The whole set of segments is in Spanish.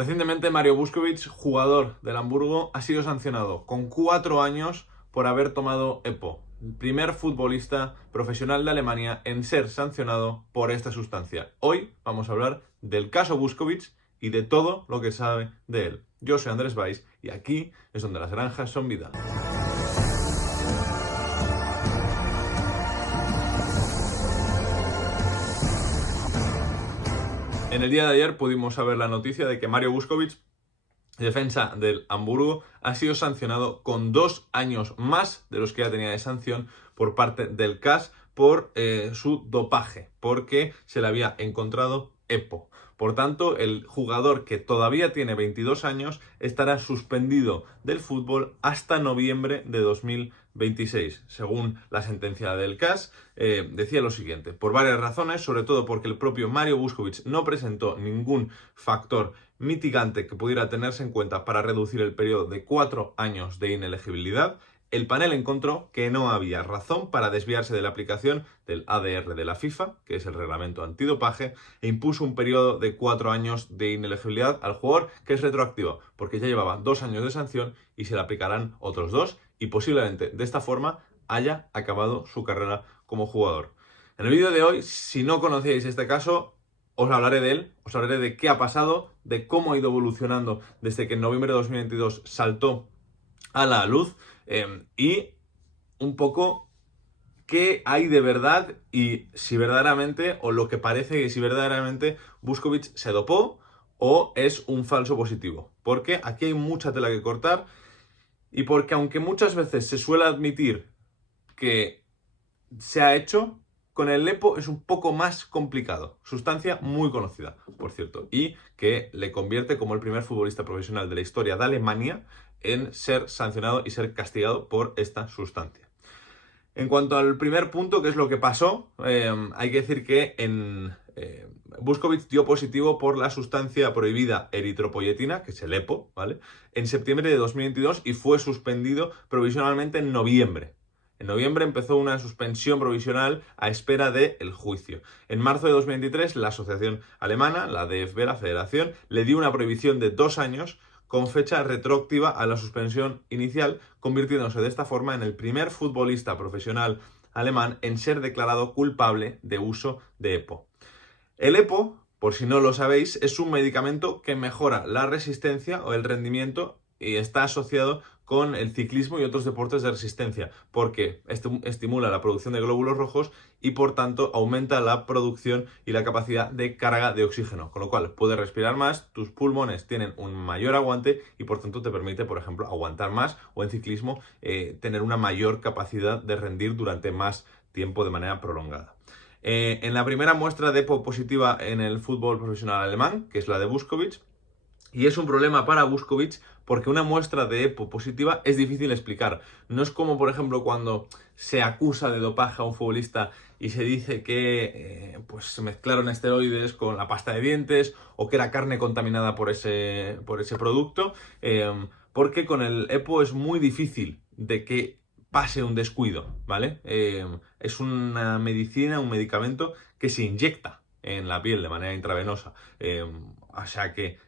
Recientemente Mario Buskovich, jugador del Hamburgo, ha sido sancionado con 4 años por haber tomado EPO, el primer futbolista profesional de Alemania en ser sancionado por esta sustancia. Hoy vamos a hablar del caso Buskovich y de todo lo que sabe de él. Yo soy Andrés Valls y aquí es donde las granjas son vida. En el día de ayer pudimos saber la noticia de que Mario Buskovich, defensa del Hamburgo, ha sido sancionado con 2 años más de los que ya tenía de sanción por parte del CAS por su dopaje, porque se le había encontrado EPO. Por tanto, el jugador, que todavía tiene 22 años, estará suspendido del fútbol hasta noviembre de 2026. Según la sentencia del CAS, decía lo siguiente: por varias razones, sobre todo porque el propio Mario Buskovich no presentó ningún factor mitigante que pudiera tenerse en cuenta para reducir el periodo de 4 años de inelegibilidad, el panel encontró que no había razón para desviarse de la aplicación del ADR de la FIFA, que es el reglamento antidopaje, e impuso un periodo de 4 años de inelegibilidad al jugador, que es retroactivo, porque ya llevaba 2 años de sanción y se le aplicarán otros 2, y posiblemente de esta forma haya acabado su carrera como jugador. En el vídeo de hoy, si no conocíais este caso, os hablaré de él, os hablaré de qué ha pasado, de cómo ha ido evolucionando desde que en noviembre de 2022 saltó a la luz, y un poco qué hay de verdad y si verdaderamente, o lo que parece que si verdaderamente Buskovich se dopó o es un falso positivo. Porque aquí hay mucha tela que cortar y porque aunque muchas veces se suele admitir que se ha hecho, con el EPO es un poco más complicado. Sustancia muy conocida, por cierto, y que le convierte como el primer futbolista profesional de la historia de Alemania en ser sancionado y ser castigado por esta sustancia. En cuanto al primer punto, que es lo que pasó, hay que decir que Buskovich dio positivo por la sustancia prohibida eritropoyetina, que es el EPO, ¿vale?, en septiembre de 2022 y fue suspendido provisionalmente en noviembre. En noviembre empezó una suspensión provisional a espera del juicio. En marzo de 2023, la asociación alemana, la DFB, la federación, le dio una prohibición de 2 años con fecha retroactiva a la suspensión inicial, convirtiéndose de esta forma en el primer futbolista profesional alemán en ser declarado culpable de uso de EPO. El EPO, por si no lo sabéis, es un medicamento que mejora la resistencia o el rendimiento y está asociado con el ciclismo y otros deportes de resistencia, porque estimula la producción de glóbulos rojos y por tanto aumenta la producción y la capacidad de carga de oxígeno, con lo cual puedes respirar más, tus pulmones tienen un mayor aguante y por tanto te permite, por ejemplo, aguantar más o en ciclismo tener una mayor capacidad de rendir durante más tiempo de manera prolongada. En la primera muestra de EPO positiva en el fútbol profesional alemán, que es la de Buskovich, y es un problema para Buskovich porque una muestra de EPO positiva es difícil de explicar. No es como, por ejemplo, cuando se acusa de dopaje a un futbolista y se dice que pues se mezclaron esteroides con la pasta de dientes o que era carne contaminada por ese producto, porque con el EPO es muy difícil de que pase un descuido, ¿vale? Es una medicina, un medicamento que se inyecta en la piel de manera intravenosa. O sea que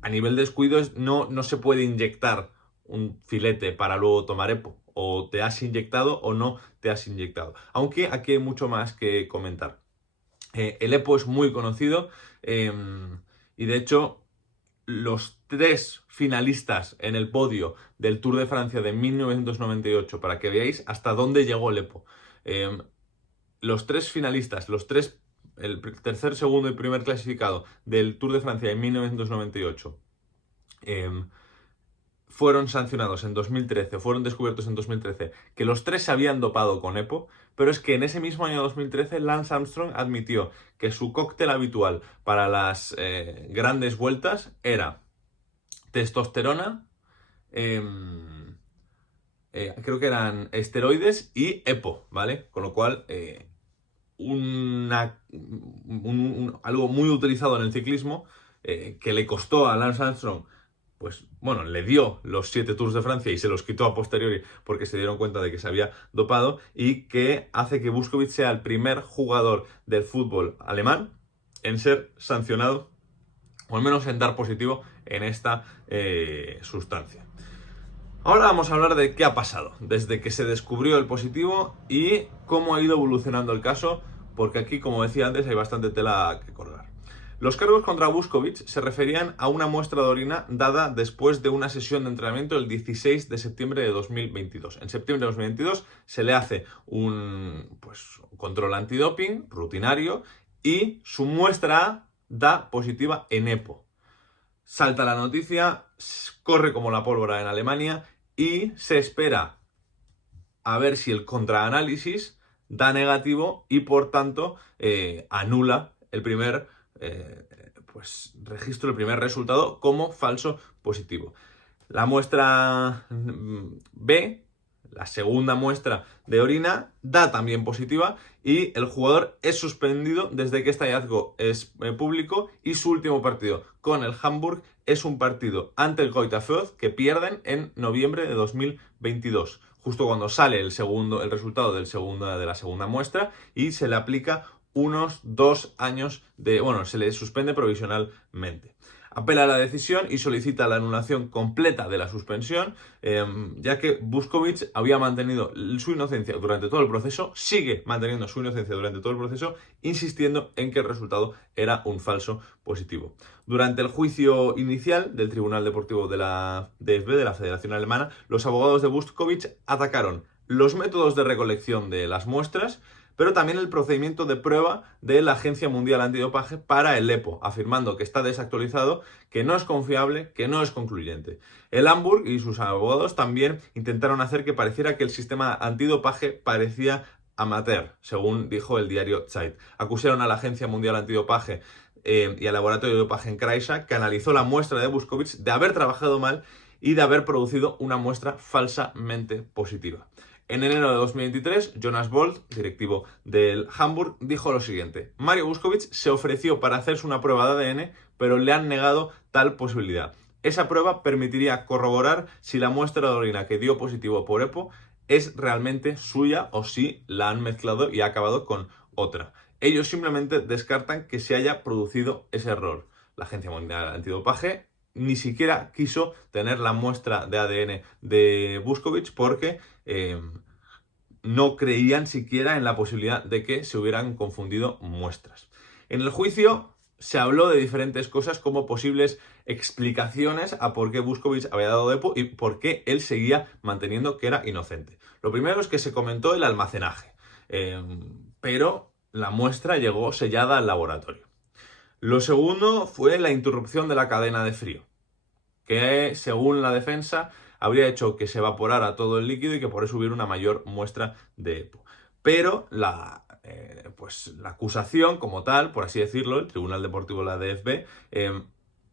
a nivel de descuidos no se puede inyectar un filete para luego tomar EPO. O te has inyectado o no te has inyectado. Aunque aquí hay mucho más que comentar. El EPO es muy conocido y de hecho los 3 finalistas en el podio del Tour de Francia de 1998, para que veáis hasta dónde llegó el EPO. Los 3 finalistas, el tercer, segundo y primer clasificado del Tour de Francia de 1998, fueron sancionados en 2013, fueron descubiertos en 2013, que los 3 se habían dopado con EPO, pero es que en ese mismo año 2013 Lance Armstrong admitió que su cóctel habitual para las grandes vueltas era testosterona, creo que eran esteroides y EPO, ¿vale? Con lo cual, algo muy utilizado en el ciclismo, que le costó a Lance Armstrong, pues bueno, le dio los 7 Tours de Francia y se los quitó a posteriori porque se dieron cuenta de que se había dopado, y que hace que Buskovich sea el primer jugador del fútbol alemán en ser sancionado, o al menos en dar positivo en esta sustancia. Ahora vamos a hablar de qué ha pasado desde que se descubrió el positivo y cómo ha ido evolucionando el caso, porque aquí, como decía antes, hay bastante tela que colgar. Los cargos contra Vuskovic se referían a una muestra de orina dada después de una sesión de entrenamiento el 16 de septiembre de 2022. En septiembre de 2022 se le hace un control antidoping rutinario y su muestra da positiva en EPO. Salta la noticia, corre como la pólvora en Alemania y se espera a ver si el contraanálisis da negativo y por tanto anula el primer registro, el primer resultado como falso positivo. La muestra B, la segunda muestra de orina, da también positiva y el jugador es suspendido desde que este hallazgo es público y su último partido con el Hamburg es un partido ante el Greuther Fürth que pierden en noviembre de 2022, justo cuando sale el resultado de la segunda muestra y se le aplica unos 2 años se le suspende provisionalmente. Apela a la decisión y solicita la anulación completa de la suspensión, ya que Vuskovic había mantenido su inocencia durante todo el proceso, sigue manteniendo su inocencia durante todo el proceso, insistiendo en que el resultado era un falso positivo. Durante el juicio inicial del Tribunal Deportivo de la DFB, de la Federación Alemana, los abogados de Vuskovic atacaron los métodos de recolección de las muestras, pero también el procedimiento de prueba de la Agencia Mundial Antidopaje para el EPO, afirmando que está desactualizado, que no es confiable, que no es concluyente. El Hamburg y sus abogados también intentaron hacer que pareciera que el sistema antidopaje parecía amateur, según dijo el diario Zeit. Acusaron a la Agencia Mundial Antidopaje y al laboratorio de dopaje en Kreisach, que analizó la muestra de Vuskovic, de haber trabajado mal y de haber producido una muestra falsamente positiva. En enero de 2023, Jonas Bolt, directivo del Hamburg, dijo lo siguiente: Mario Vuskovic se ofreció para hacerse una prueba de ADN, pero le han negado tal posibilidad. Esa prueba permitiría corroborar si la muestra de orina que dio positivo por EPO es realmente suya o si la han mezclado y ha acabado con otra. Ellos simplemente descartan que se haya producido ese error. La Agencia Mundial Antidopaje ni siquiera quiso tener la muestra de ADN de Vuskovic porque no creían siquiera en la posibilidad de que se hubieran confundido muestras. En el juicio se habló de diferentes cosas como posibles explicaciones a por qué Vuskovic había dado EPO y por qué él seguía manteniendo que era inocente. Lo primero es que se comentó el almacenaje, pero la muestra llegó sellada al laboratorio. Lo segundo fue la interrupción de la cadena de frío, que según la defensa habría hecho que se evaporara todo el líquido y que por eso hubiera una mayor muestra de EPO. Pero la acusación como tal, por así decirlo, el Tribunal Deportivo de la DFB,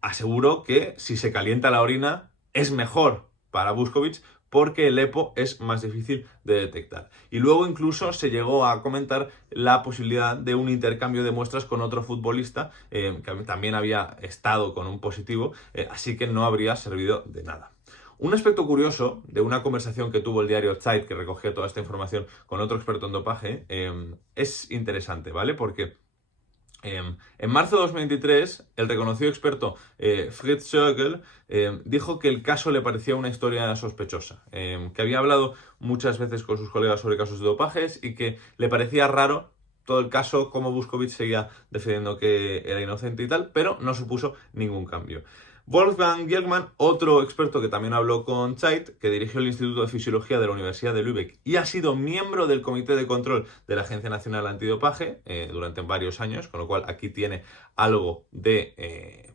aseguró que si se calienta la orina es mejor para Vuskovic porque el EPO es más difícil de detectar. Y luego incluso se llegó a comentar la posibilidad de un intercambio de muestras con otro futbolista que también había estado con un positivo, así que no habría servido de nada. Un aspecto curioso de una conversación que tuvo el diario Zeit, que recogió toda esta información con otro experto en dopaje, es interesante, ¿vale? Porque en marzo de 2023, el reconocido experto Fritz Sögel dijo que el caso le parecía una historia sospechosa, que había hablado muchas veces con sus colegas sobre casos de dopajes y que le parecía raro todo el caso, cómo Vuskovic seguía defendiendo que era inocente y tal, pero no supuso ningún cambio. Wolfgang Jelkmann, otro experto que también habló con Zeit, que dirigió el Instituto de Fisiología de la Universidad de Lübeck y ha sido miembro del Comité de Control de la Agencia Nacional Antidopaje durante varios años, con lo cual aquí tiene algo de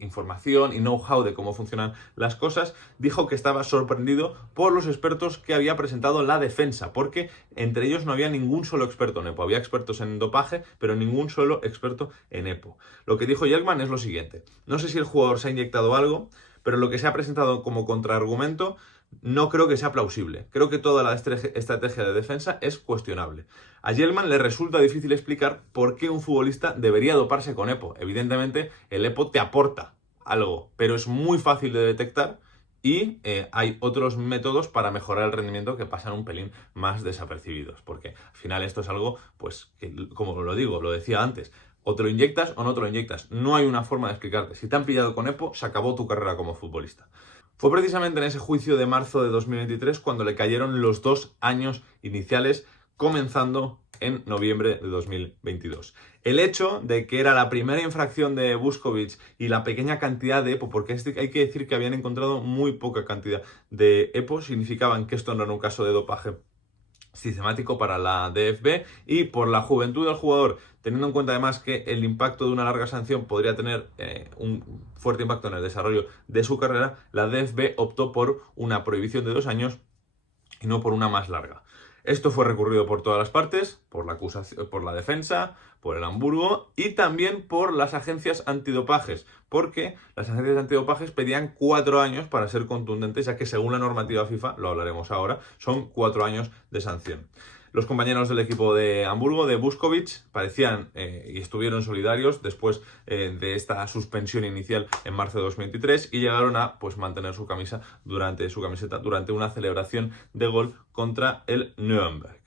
información y know-how de cómo funcionan las cosas, dijo que estaba sorprendido por los expertos que había presentado la defensa, porque entre ellos no había ningún solo experto en EPO. Había expertos en dopaje, pero ningún solo experto en EPO. Lo que dijo Jelkmann es lo siguiente: no sé si el jugador se ha inyectado algo, pero lo que se ha presentado como contraargumento no creo que sea plausible. Creo que toda la estrategia de defensa es cuestionable. A Jelkmann le resulta difícil explicar por qué un futbolista debería doparse con EPO. Evidentemente, el EPO te aporta algo, pero es muy fácil de detectar y hay otros métodos para mejorar el rendimiento que pasan un pelín más desapercibidos, porque al final esto es algo, pues, que, como lo decía antes, O te lo inyectas o no te lo inyectas. No hay una forma de explicarte. Si te han pillado con EPO, se acabó tu carrera como futbolista. Fue precisamente en ese juicio de marzo de 2023 cuando le cayeron los 2 años iniciales, comenzando en noviembre de 2022. El hecho de que era la primera infracción de Vuskovic y la pequeña cantidad de EPO, porque hay que decir que habían encontrado muy poca cantidad de EPO, significaban que esto no era un caso de dopaje sistemático para la DFB, y por la juventud del jugador, teniendo en cuenta además que el impacto de una larga sanción podría tener un fuerte impacto en el desarrollo de su carrera, la DFB optó por una prohibición de 2 años y no por una más larga. Esto fue recurrido por todas las partes, por la acusación, por la defensa, por el Hamburgo y también por las agencias antidopajes, porque las agencias antidopajes pedían 4 años para ser contundentes, ya que según la normativa FIFA, lo hablaremos ahora, son 4 años de sanción. Los compañeros del equipo de Hamburgo, de Vuskovic, parecían y estuvieron solidarios después de esta suspensión inicial en marzo de 2023 y llegaron a mantener su camiseta durante una celebración de gol contra el Nürnberg.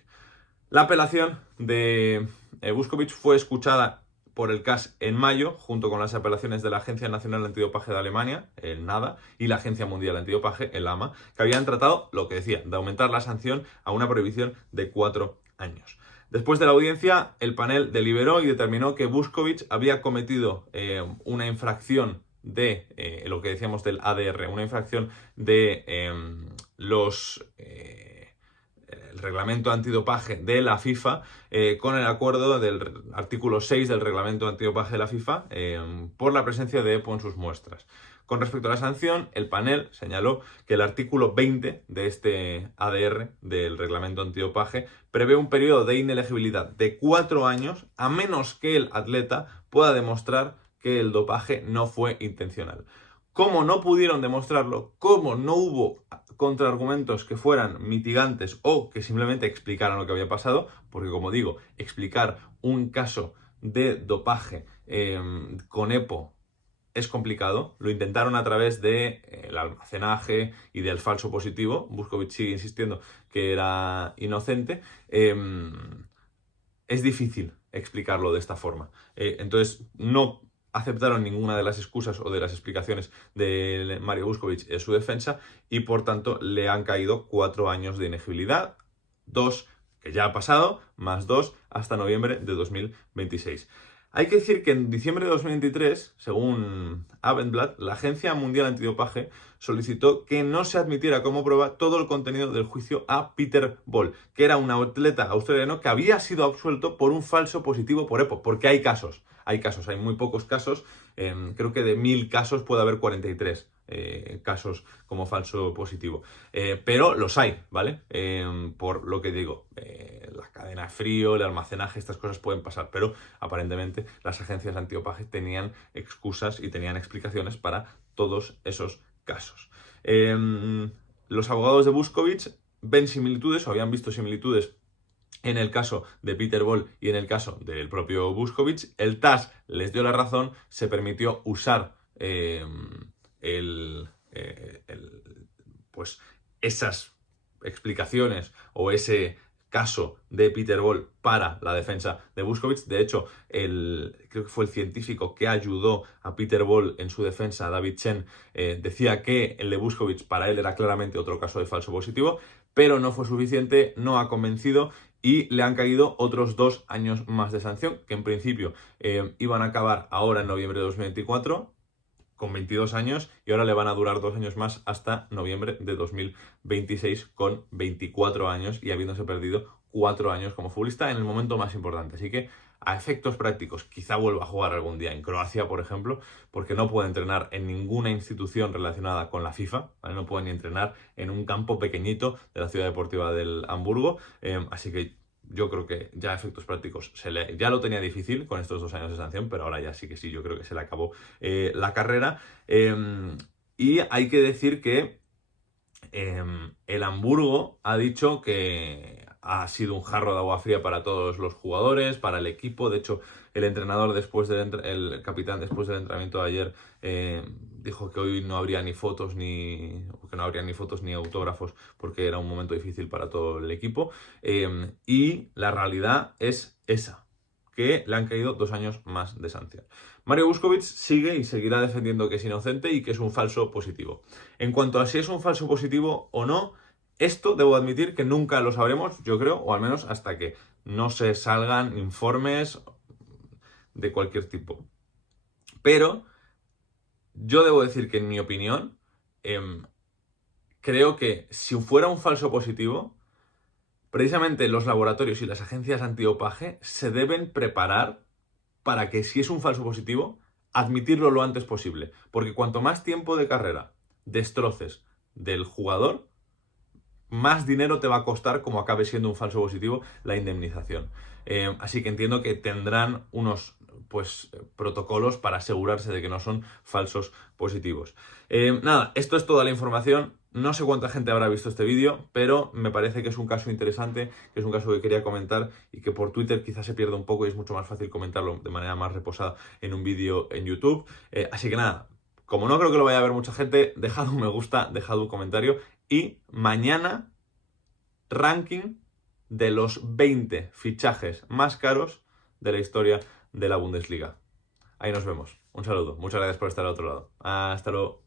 La apelación de Vuskovic fue escuchada por el CAS en mayo, junto con las apelaciones de la Agencia Nacional Antidopaje de Alemania, el NADA, y la Agencia Mundial Antidopaje, el AMA, que habían tratado, lo que decía, de aumentar la sanción a una prohibición de 4 años. Después de la audiencia, el panel deliberó y determinó que Vuskovic había cometido una infracción de lo que decíamos del ADR, una infracción de el reglamento antidopaje de la FIFA, con el acuerdo del artículo 6 del reglamento antidopaje de la FIFA, por la presencia de EPO en sus muestras. Con respecto a la sanción, el panel señaló que el artículo 20 de este ADR, del reglamento antidopaje, prevé un periodo de inelegibilidad de 4 años, a menos que el atleta pueda demostrar que el dopaje no fue intencional. Como no pudieron demostrarlo, como no hubo contraargumentos que fueran mitigantes o que simplemente explicaran lo que había pasado, porque como digo, explicar un caso de dopaje con EPO es complicado. Lo intentaron a través del almacenaje y del falso positivo. Vuskovic sigue insistiendo que era inocente. Es difícil explicarlo de esta forma. Entonces no aceptaron ninguna de las excusas o de las explicaciones de Mario Vuskovic en su defensa y por tanto le han caído 4 años de inelegibilidad, 2 que ya ha pasado, más 2 hasta noviembre de 2026. Hay que decir que en diciembre de 2023, según Abendblatt, la Agencia Mundial Antidopaje solicitó que no se admitiera como prueba todo el contenido del juicio a Peter Boll, que era un atleta australiano que había sido absuelto por un falso positivo por EPO, porque hay muy pocos casos, creo que de 1000 casos puede haber 43 casos como falso positivo, pero los hay, ¿vale? Por lo que digo, la cadena frío, el almacenaje, estas cosas pueden pasar, pero aparentemente las agencias antidopaje tenían excusas y tenían explicaciones para todos esos casos. Los abogados de Vuskovic ven similitudes o habían visto similitudes en el caso de Peter Boll y en el caso del propio Vuskovic. El TAS les dio la razón, se permitió usar esas explicaciones o ese caso de Peter Boll para la defensa de Vuskovic. De hecho, creo que fue el científico que ayudó a Peter Boll en su defensa, David Chen, decía que el de Vuskovic para él era claramente otro caso de falso positivo, pero no fue suficiente, no ha convencido y le han caído otros 2 años más de sanción, que en principio iban a acabar ahora en noviembre de 2024, con 22 años, y ahora le van a durar 2 años más hasta noviembre de 2026 con 24 años y habiéndose perdido 4 años como futbolista en el momento más importante. Así que a efectos prácticos quizá vuelva a jugar algún día en Croacia, por ejemplo, porque no puede entrenar en ninguna institución relacionada con la FIFA, ¿vale? No puede ni entrenar en un campo pequeñito de la ciudad deportiva del Hamburgo, así que yo creo que ya a efectos prácticos ya lo tenía difícil con estos 2 años de sanción, pero ahora ya sí que sí, yo creo que se le acabó la carrera. Y hay que decir que el Hamburgo ha dicho que ha sido un jarro de agua fría para todos los jugadores, para el equipo. De hecho, el entrenador el capitán después del entrenamiento de ayer dijo que hoy no habría ni fotos ni autógrafos porque era un momento difícil para todo el equipo. Y la realidad es esa, que le han caído 2 años más de sanción. Mario Buskovich sigue y seguirá defendiendo que es inocente y que es un falso positivo. En cuanto a si es un falso positivo o no, esto debo admitir que nunca lo sabremos, yo creo, o al menos hasta que no se salgan informes de cualquier tipo. Pero yo debo decir que, en mi opinión, creo que si fuera un falso positivo, precisamente los laboratorios y las agencias antidopaje se deben preparar para que, si es un falso positivo, admitirlo lo antes posible. Porque cuanto más tiempo de carrera destroces del jugador, más dinero te va a costar, como acabe siendo un falso positivo, la indemnización. Así que entiendo que tendrán unos protocolos para asegurarse de que no son falsos positivos. Nada, esto es toda la información. No sé cuánta gente habrá visto este vídeo, pero me parece que es un caso interesante, que es un caso que quería comentar y que por Twitter quizás se pierde un poco y es mucho más fácil comentarlo de manera más reposada en un vídeo en YouTube. Así que nada, como no creo que lo vaya a ver mucha gente, dejad un me gusta, dejad un comentario y mañana ranking de los 20 fichajes más caros de la historia de la Bundesliga. Ahí nos vemos. Un saludo. Muchas gracias por estar al otro lado. Hasta luego.